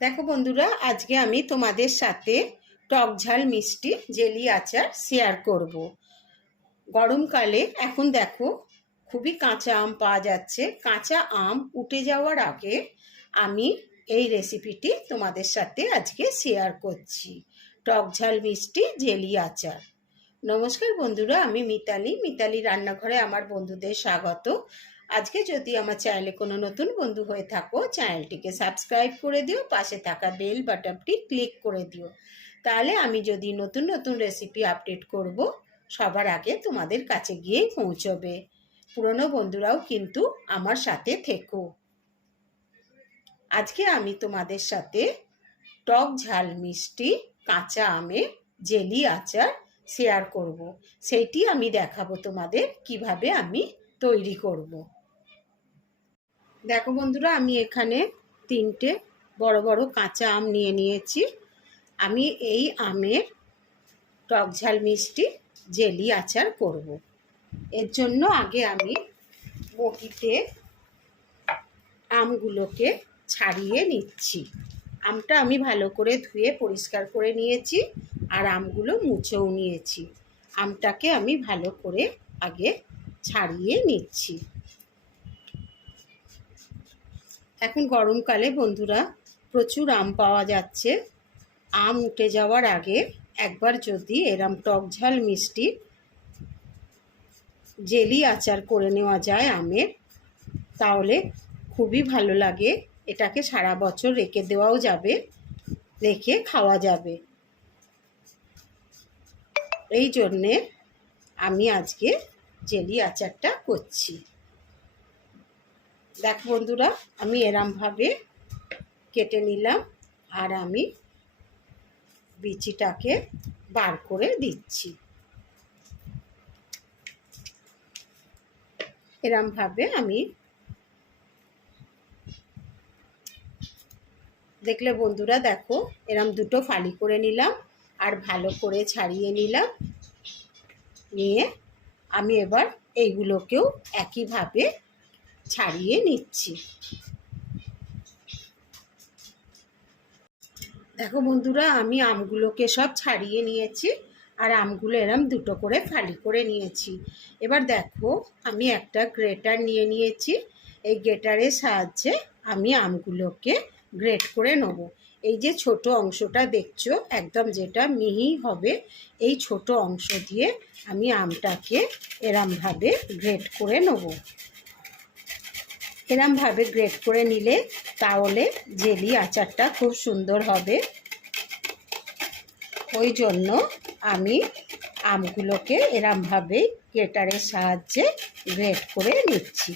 দেখো বন্ধুরা, আজকে আমি তোমাদের সাথে টক ঝাল মিষ্টি জেলি আচার শেয়ার করব। গরমকালে এখন দেখো খুবই কাঁচা আম পাওয়া যাচ্ছে। কাঁচা আম উঠে যাওয়ার আগে আমি এই রেসিপিটি তোমাদের সাথে আজকে শেয়ার করছি, টক ঝাল মিষ্টি জেলি আচার। নমস্কার বন্ধুরা, আমি মিতালি রান্নাঘরে আমার বন্ধুদের স্বাগত। আজকে যদি আমার চ্যানেলে কোনো নতুন বন্ধু হয়ে থাকো, চ্যানেলটিকে সাবস্ক্রাইব করে দিও, পাশে থাকা বেল বাটনটি ক্লিক করে দিও। তাহলে আমি যদি নতুন নতুন রেসিপি আপডেট করব, সবার আগে তোমাদের কাছে গিয়ে পৌঁছবে। পুরনো বন্ধুরাও কিন্তু আমার সাথে থেকো। আজকে আমি তোমাদের সাথে টক ঝাল মিষ্টি কাঁচা আমের জেলি আচার শেয়ার করব। সেইটি আমি দেখাবো তোমাদের কিভাবে আমি তৈরি করব। দেখো বন্ধুরা, আমি এখানে 3টে বড় বড় কাঁচা আম নিয়ে নিয়েছি। আমি এই আমের টক ঝাল মিষ্টি জেলি আচার করব। এর জন্য আগে আমি বটিতে আমগুলোকে ছাড়িয়ে নিচ্ছি। আমটা আমি ভালো করে ধুয়ে পরিষ্কার করে নিয়েছি, আর আমগুলো মুছেও নিয়েছি। আমটাকে আমি ভালো করে আগে ছাড়িয়ে নিচ্ছি। এখন গরমকালে বন্ধুরা প্রচুর আম পাওয়া যাচ্ছে। আম উঠে যাওয়ার আগে একবার যদি এরম টক ঝাল মিষ্টি জেলি আচার করে নেওয়া যায় আমের, তাহলে খুবই ভালো লাগে। এটাকে সারা বছর রেখে দেওয়াও যাবে, রেখে খাওয়া যাবে। এই জন্যে আমি আজকে জেলি আচারটা করছি। দেখ বন্ধুরা, আমি এরমভাবে কেটে নিলাম, আর আমি বিচিটাকে বার করে দিচ্ছি। এরমভাবে আমি দেখলে বন্ধুরা, দেখো এরম দুটো ফালি করে নিলাম, আর ভালো করে ছাড়িয়ে নিলাম। নিয়ে আমি এবার এইগুলোকেও একইভাবে ছাড়িয়ে নিচ্ছি। দেখো বন্ধুরা, আমি আমগুলোকে সব ছাড়িয়ে নিয়েছি, আর আমগুলো এরম দুটো করে ফালি করে নিয়েছি। এবার দেখো আমি একটা গ্রেটার নিয়ে নিয়েছি। এই গ্রেটারের সাহায্যে আমি আমগুলোকে গ্রেট করে নেব। এই যে ছোট অংশটা দেখছো, একদম যেটা মিহি হবে, এই ছোট অংশ দিয়ে আমি আমটাকে এরমভাবে গ্রেট করে নেব। এরমভাবে গ্রেট করে নিলে তাহলে জেলি আচারটা খুব সুন্দর হবে। ওই জন্য আমি আমগুলোকে এরমভাবেই গ্রেটারের সাহায্যে গ্রেট করে নিচ্ছি।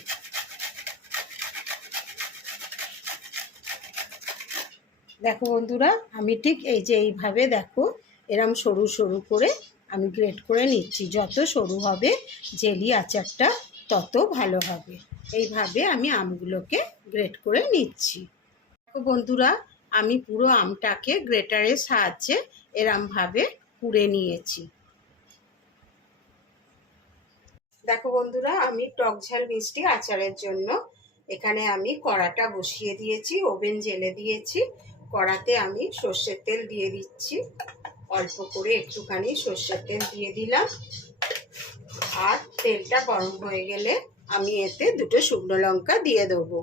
দেখো বন্ধুরা, আমি ঠিক এই যে এইভাবে দেখো এরম সরু সরু করে আমি গ্রেট করে নিচ্ছি। যত সরু হবে জেলি আচারটা তত ভালো হবে। এইভাবে আমি আমগুলোকে গ্রেট করে নিচ্ছি। দেখো বন্ধুরা, আমি পুরো আমটাকে গ্রেটারের সাহায্যে এরমভাবে কুড়ে নিয়েছি। দেখো বন্ধুরা, আমি টক ঝাল মিষ্টি আচারের জন্য এখানে আমি কড়াটা বসিয়ে দিয়েছি, ওভেন জ্বেলে দিয়েছি। কড়াতে আমি সর্ষের তেল দিয়ে দিচ্ছি। অল্প করে একটুখানি সর্ষের তেল দিয়ে দিলাম, আর তেলটা গরম হয়ে গেলে আমি এতে 2টো শুকনো লঙ্কা দিয়ে দেবো।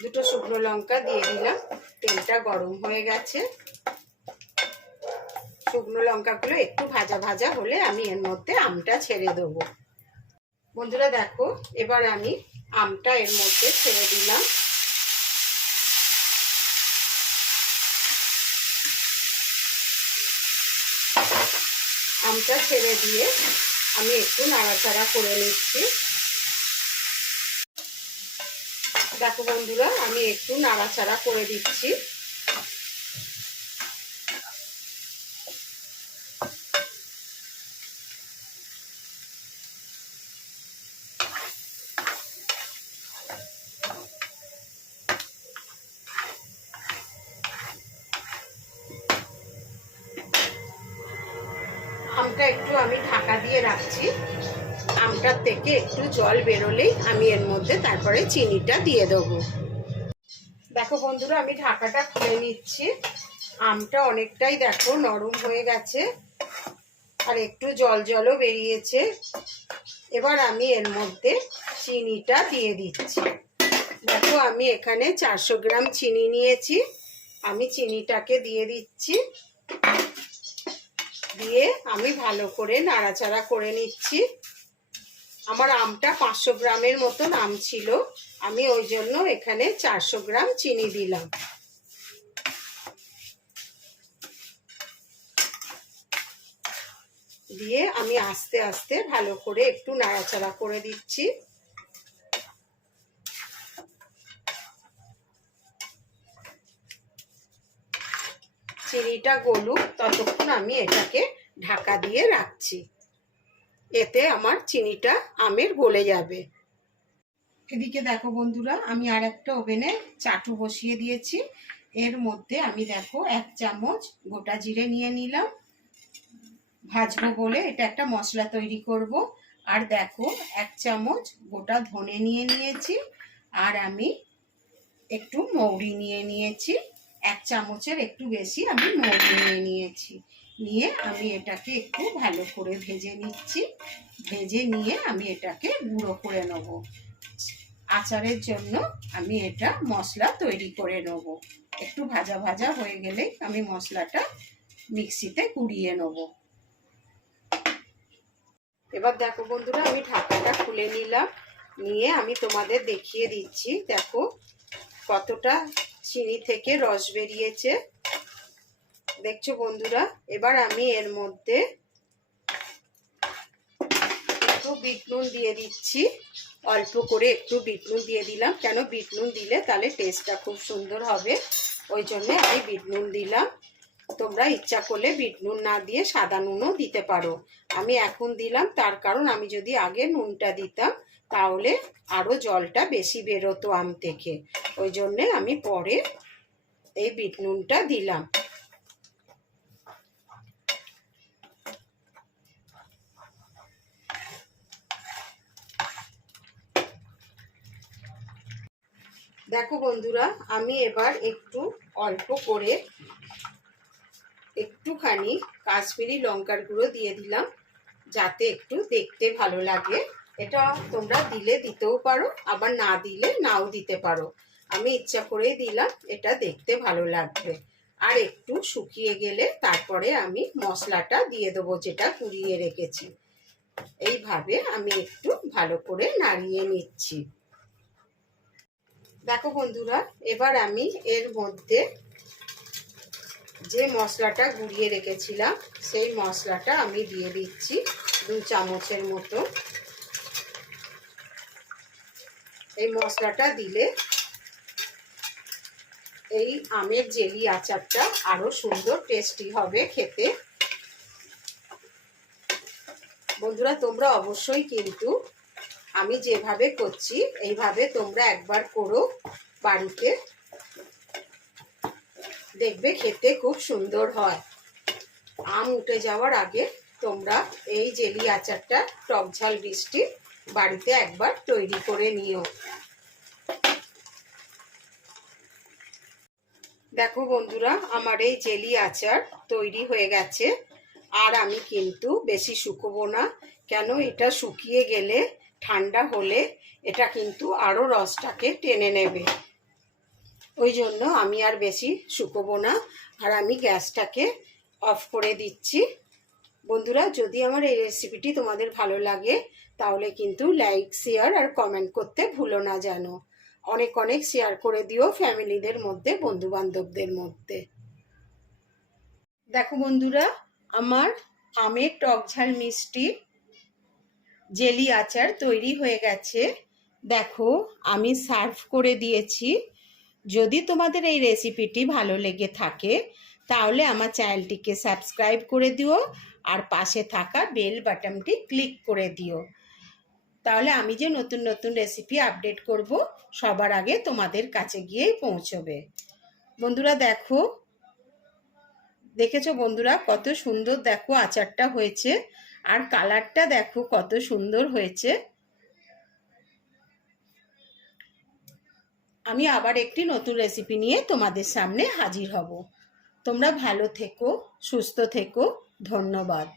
2টো শুকনো লঙ্কা দিয়ে দিলাম। তেলটা গরম হয়ে গেছে। শুকনো লঙ্কাগুলো একটু ভাজা ভাজা হলে আমি এর মধ্যে আমটা ছেড়ে দেবো। বন্ধুরা দেখো, এবার আমি আমটা এর মধ্যে ছেড়ে দিলাম। আমটা ছেড়ে দিয়ে আমি একটু নাড়াচাড়া করে নিচ্ছি। দেখো বন্ধুরা, আমি একটু নাড়াচাড়া করে দিচ্ছি। আমটা একটু আমি ঢাকা দিয়ে রাখছি। আমটার থেকে একটু জল বেরোলেই আমি এর মধ্যে তারপরে চিনিটা দিয়ে দেবো। দেখো বন্ধুরা, আমি ঢাকাটা খুলে নিচ্ছি। আমটা অনেকটাই দেখো নরম হয়ে গেছে আর একটু জল জলও বেরিয়েছে। এবার আমি এর মধ্যে চিনিটা দিয়ে দিচ্ছি। দেখো আমি এখানে 400 গ্রাম চিনি নিয়েছি। আমি চিনিটাকে দিয়ে দিচ্ছি, দিয়ে আমি ভালো করে নাড়াচাড়া করে নিচ্ছি। আমার আমটা 500 গ্রামের মতন আম ছিল, আমি ওই জন্য এখানে 400 গ্রাম চিনি দিলাম। দিয়ে আমি আস্তে আস্তে ভালো করে একটু নাড়াচাড়া করে দিচ্ছি। চিনিটা গলুক ততক্ষণ আমি এটাকে ঢাকা দিয়ে রাখছি, এতে আমার চিনিটা আমের গলে যাবে। এদিকে দেখো বন্ধুরা, আমি আর একটা ওভেনে চাটু বসিয়ে দিয়েছি। এর মধ্যে আমি দেখো 1 চামচ গোটা জিরে নিয়ে নিলাম, ভাজবো বলে এটা একটা মশলা তৈরি করব। আর দেখো 1 চামচ গোটা ধনে নিয়ে নিয়েছি, আর আমি একটু মৌরি নিয়ে নিয়েছি। 1 চামচের একটু বেশি আমি মৌরি নিয়ে নিয়েছি। নিয়ে আমি এটাকে একটু ভালো করে ভেজে নিচ্ছি। ভেজে নিয়ে আমি এটাকে গুঁড়ো করে নেব। আচারের জন্য আমি এটা মশলা তৈরি করে নেব। একটু ভাজা ভাজা হয়ে গেলে আমি মশলাটা মিক্সিতে কুড়িয়ে নেব। এবার দেখো বন্ধুরা, আমি ঢাকাটা খুলে নিলাম। নিয়ে আমি তোমাদের দেখিয়ে দিচ্ছি। দেখো কতটা চিনি থেকে রস বেরিয়েছে, দেখছো বন্ধুরা। এবার আমি এর মধ্যে একটু বিট নুন দিয়ে দিচ্ছি। অল্প করে একটু বিট নুন দিয়ে দিলাম, কেন বিট নুন দিলে তাহলে টেস্টটা খুব সুন্দর হবে, ওই জন্যে আমি বিট নুন দিলাম। তোমরা ইচ্ছা করলে বিট নুন না দিয়ে সাদা নুনও দিতে পারো। আমি এখন দিলাম তার কারণ আমি যদি আগে নুনটা দিতাম তাহলে আরও জলটা বেশি বেরোতো আম থেকে, ওই জন্যে আমি পরে এই বিট নুনটা দিলাম। দেখো বন্ধুরা, আমি এবার একটু অল্প করে একটুখানি কাশ্মীরি লঙ্কার গুঁড়ো দিয়ে দিলাম, যাতে একটু দেখতে ভালো লাগে। এটা তোমরা দিলে দিতেও পারো, আবার না দিলে নাও দিতে পারো। আমি ইচ্ছা করেই দিলাম, এটা দেখতে ভালো লাগবে। আর একটু শুকিয়ে গেলে তারপরে আমি মশলাটা দিয়ে দেবো যেটা কুড়িয়ে রেখেছি। এইভাবে আমি একটু ভালো করে নাড়িয়ে নিচ্ছি। দেখো বন্ধুরা, এবার আমি এর মধ্যে যে মশলাটা গুঁড়িয়ে রেখেছিলাম সেই মশলাটা আমি দিয়ে দিচ্ছি 2 চামচের মতো। এই মশলাটা দিলে এই আমের জেলি আচারটা আরো সুন্দর টেস্টি হবে খেতে। বন্ধুরা তোমরা অবশ্যই কিন্তু আমি যেভাবে করছি এইভাবে তোমরা একবার করো বাড়িতে, দেখবে খেতে খুব সুন্দর হয়। আম উঠে যাওয়ার আগে তোমরা এই জেলি আচারটা টক ঝাল মিষ্টি বাড়িতে একবার তৈরি করে নিও। দেখো বন্ধুরা, আমার এই জেলি আচার তৈরি হয়ে গেছে। আর আমি কিন্তু বেশি শুকোবো না, কেন এটা শুকিয়ে গেলে ঠান্ডা হলে এটা কিন্তু আরও রসটাকে টেনে নেবে, ওই জন্য আমি আর বেশি শুকোবো না। আর আমি গ্যাসটাকে অফ করে দিচ্ছি। বন্ধুরা যদি আমার এই রেসিপিটি তোমাদের ভালো লাগে তাহলে কিন্তু লাইক শেয়ার আর কমেন্ট করতে ভুলো না যেন। অনেক অনেক শেয়ার করে দিও ফ্যামিলিদের মধ্যে, বন্ধু বান্ধবদের মধ্যে। দেখো বন্ধুরা, আমার আমের টক ঝাল মিষ্টি জেলি আচার তৈরি হয়ে গেছে। দেখো আমি সার্ভ করে দিয়েছি। যদি তোমাদের এই রেসিপিটি ভালো লেগে থাকে তাহলে আমার চ্যানেলটিকে সাবস্ক্রাইব করে দিও আর পাশে থাকা বেল বাটনটি ক্লিক করে দিও, তাহলে আমি যে নতুন নতুন রেসিপি আপডেট করব সবার আগে তোমাদের কাছে গিয়েই পৌঁছবে। বন্ধুরা দেখো, দেখেছো বন্ধুরা কত সুন্দর দেখো আচারটা হয়েছে, আর কালারটা দেখো কত সুন্দর হয়েছে। আমি আবার একটি নতুন রেসিপি নিয়ে তোমাদের সামনে হাজির হব। তোমরা ভালো থেকো, সুস্থ থেকো। ধন্যবাদ।